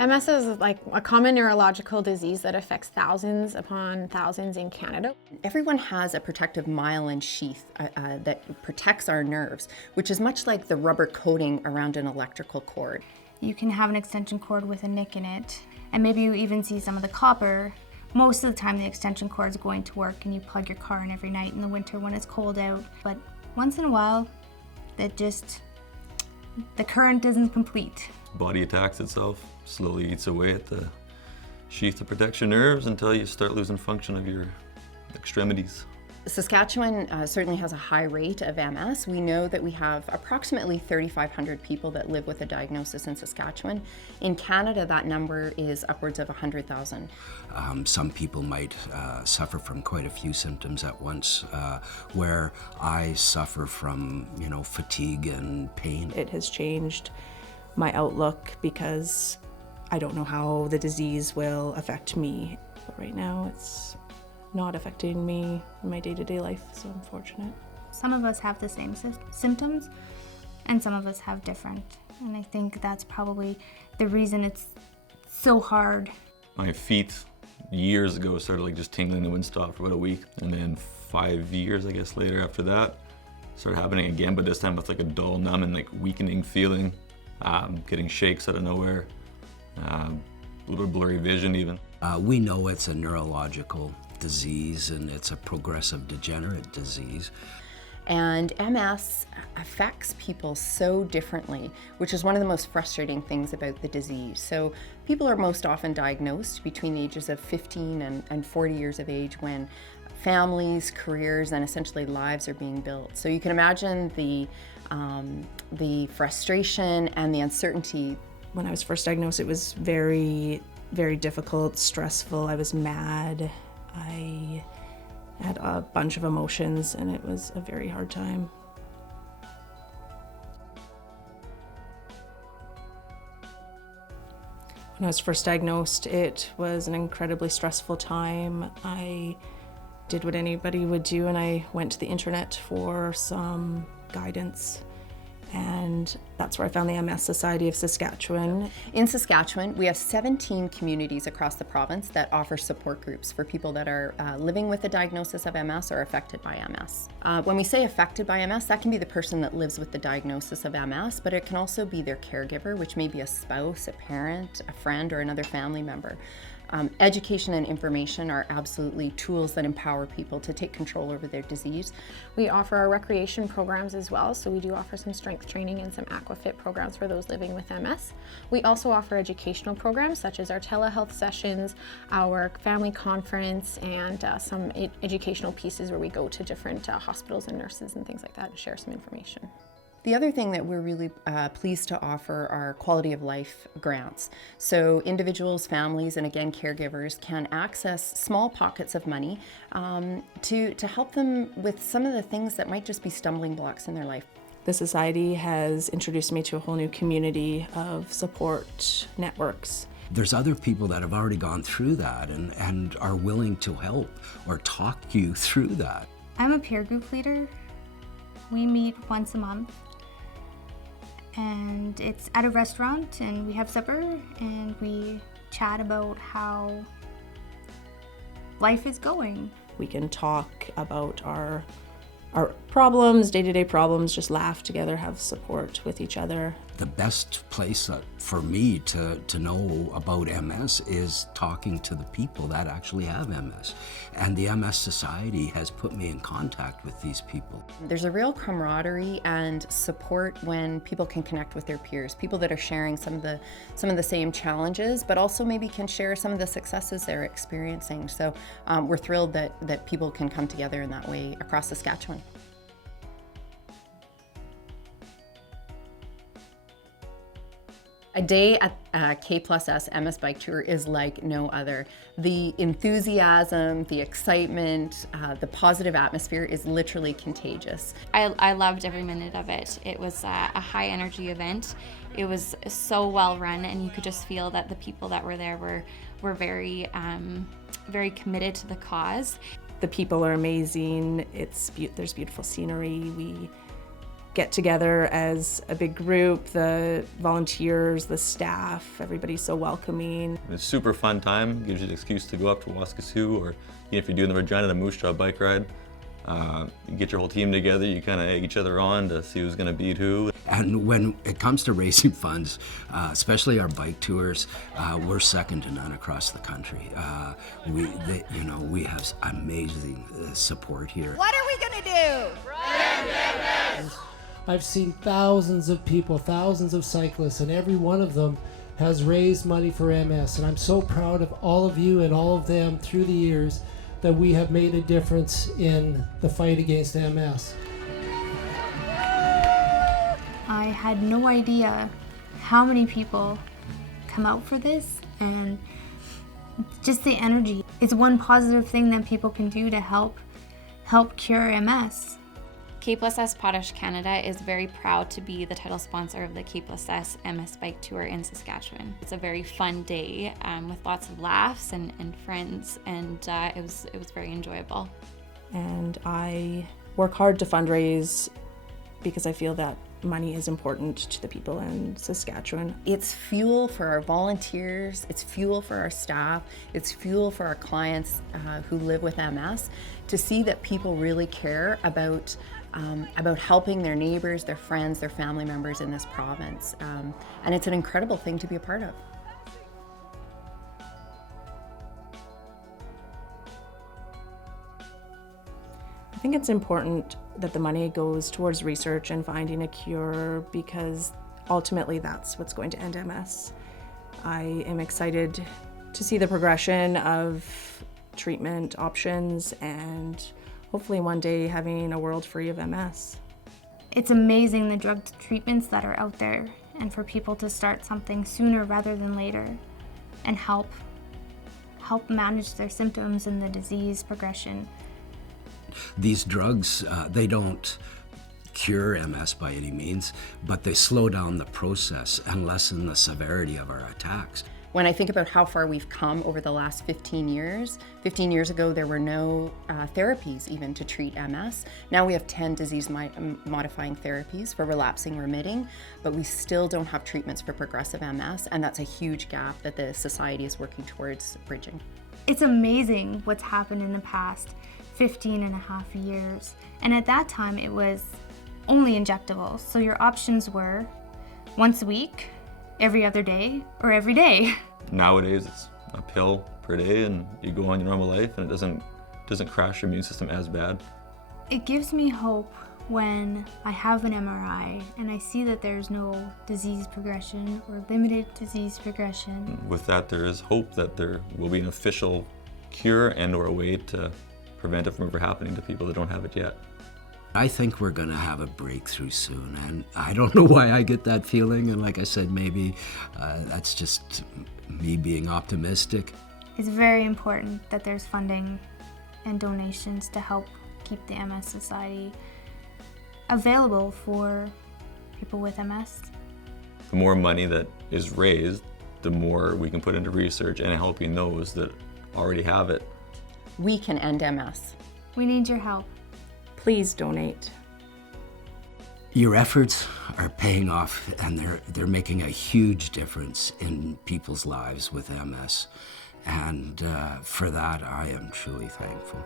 MS is like a common neurological disease that affects thousands upon thousands in Canada. Everyone has a protective myelin sheath that protects our nerves, which is much like the rubber coating around an electrical cord. You can have an extension cord with a nick in it, and maybe you even see some of the copper. Most of the time the extension cord is going to work and you plug your car in every night in the winter when it's cold out. But once in a while, the current isn't complete. Body attacks itself, slowly eats away at the sheath that protects your nerves until you start losing function of your extremities. Saskatchewan certainly has a high rate of MS. We know that we have approximately 3,500 people that live with a diagnosis in Saskatchewan. In Canada, that number is upwards of 100,000. Some people might suffer from quite a few symptoms at once, where I suffer from, fatigue and pain. It has changed my outlook because I don't know how the disease will affect me. But right now, it's not affecting me in my day-to-day life, so I'm fortunate. Some of us have the same symptoms, and some of us have different. And I think that's probably the reason it's so hard. My feet, years ago, started just tingling the windstop for about a week. And then 5 years, I guess, later after that, started happening again, but this time with a dull, numb and weakening feeling, getting shakes out of nowhere, a little blurry vision even. We know it's a neurological disease and it's a progressive degenerate disease. And MS affects people so differently, which is one of the most frustrating things about the disease. So people are most often diagnosed between the ages of 15 and 40 years of age when families, careers, and essentially lives are being built. So you can imagine the frustration and the uncertainty. When I was first diagnosed, it was very, very difficult, stressful. I was mad. I had a bunch of emotions, and it was a very hard time. When I was first diagnosed, it was an incredibly stressful time. I did what anybody would do, and I went to the internet for some guidance. And that's where I found the MS Society of Saskatchewan. In Saskatchewan, we have 17 communities across the province that offer support groups for people that are living with a diagnosis of MS or affected by MS. When we say affected by MS, that can be the person that lives with the diagnosis of MS, but it can also be their caregiver, which may be a spouse, a parent, a friend, or another family member. Education and information are absolutely tools that empower people to take control over their disease. We offer our recreation programs as well, so we do offer some strength training and some aquafit programs for those living with MS. We also offer educational programs such as our telehealth sessions, our family conference, and some educational pieces where we go to different hospitals and nurses and things like that and share some information. The other thing that we're really pleased to offer are quality of life grants. So individuals, families, and again caregivers can access small pockets of money to help them with some of the things that might just be stumbling blocks in their life. The Society has introduced me to a whole new community of support networks. There's other people that have already gone through that and are willing to help or talk you through that. I'm a peer group leader. We meet once a month. And it's at a restaurant, and we have supper, and we chat about how life is going. We can talk about our problems, day-to-day problems, just laugh together, have support with each other. The best place for me to know about MS is talking to the people that actually have MS. And the MS Society has put me in contact with these people. There's a real camaraderie and support when people can connect with their peers, people that are sharing some of the same challenges, but also maybe can share some of the successes they're experiencing. So we're thrilled that people can come together in that way across Saskatchewan. A day at K+S MS Bike Tour is like no other. The enthusiasm, the excitement, the positive atmosphere is literally contagious. I loved every minute of it. It was a high energy event. It was so well run, and you could just feel that the people that were there were very, very committed to the cause. The people are amazing. There's beautiful scenery. get together as a big group, the volunteers, the staff, everybody's so welcoming. It's a super fun time, gives you the excuse to go up to Waskesiu, or if you're doing the Regina, the Moose Jaw bike ride. You get your whole team together, you kind of egg each other on to see who's going to beat who. And when it comes to raising funds, especially our bike tours, we're second to none across the country. We have amazing support here. What are we going to do? I've seen thousands of people, thousands of cyclists, and every one of them has raised money for MS. And I'm so proud of all of you and all of them through the years that we have made a difference in the fight against MS. I had no idea how many people come out for this, and just the energy. It's one positive thing that people can do to help cure MS. K+S Potash Canada is very proud to be the title sponsor of the K+S MS Bike Tour in Saskatchewan. It's a very fun day with lots of laughs and friends, and it was very enjoyable. And I work hard to fundraise because I feel that money is important to the people in Saskatchewan. It's fuel for our volunteers, it's fuel for our staff, it's fuel for our clients who live with MS, to see that people really care about helping their neighbors, their friends, their family members in this province. And it's an incredible thing to be a part of. I think it's important that the money goes towards research and finding a cure, because ultimately that's what's going to end MS. I am excited to see the progression of treatment options and hopefully one day having a world free of MS. It's amazing the drug treatments that are out there, and for people to start something sooner rather than later and help manage their symptoms and the disease progression. These drugs, they don't cure MS by any means, but they slow down the process and lessen the severity of our attacks. When I think about how far we've come over the last 15 years ago there were no therapies even to treat MS. Now we have 10 disease-modifying therapies for relapsing remitting, but we still don't have treatments for progressive MS, and that's a huge gap that the society is working towards bridging. It's amazing what's happened in the past 15 and a half years. And at that time it was only injectables. So your options were once a week, every other day, or every day. Nowadays it's a pill per day and you go on your normal life, and it doesn't crash your immune system as bad. It gives me hope when I have an MRI and I see that there's no disease progression or limited disease progression. With that, there is hope that there will be an official cure and or a way to prevent it from ever happening to people that don't have it yet. I think we're going to have a breakthrough soon, and I don't know why I get that feeling, and like I said, maybe that's just me being optimistic. It's very important that there's funding and donations to help keep the MS Society available for people with MS. The more money that is raised, the more we can put into research and helping those that already have it. We can end MS. We need your help. Please donate. Your efforts are paying off, and they're making a huge difference in people's lives with MS. And for that, I am truly thankful.